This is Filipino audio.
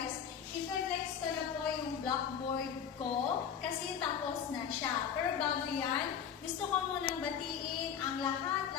guys, i-flex ko na po yung blackboard ko kasi tapos na siya. Pero bago yan, gusto ko munang batiin ang lahat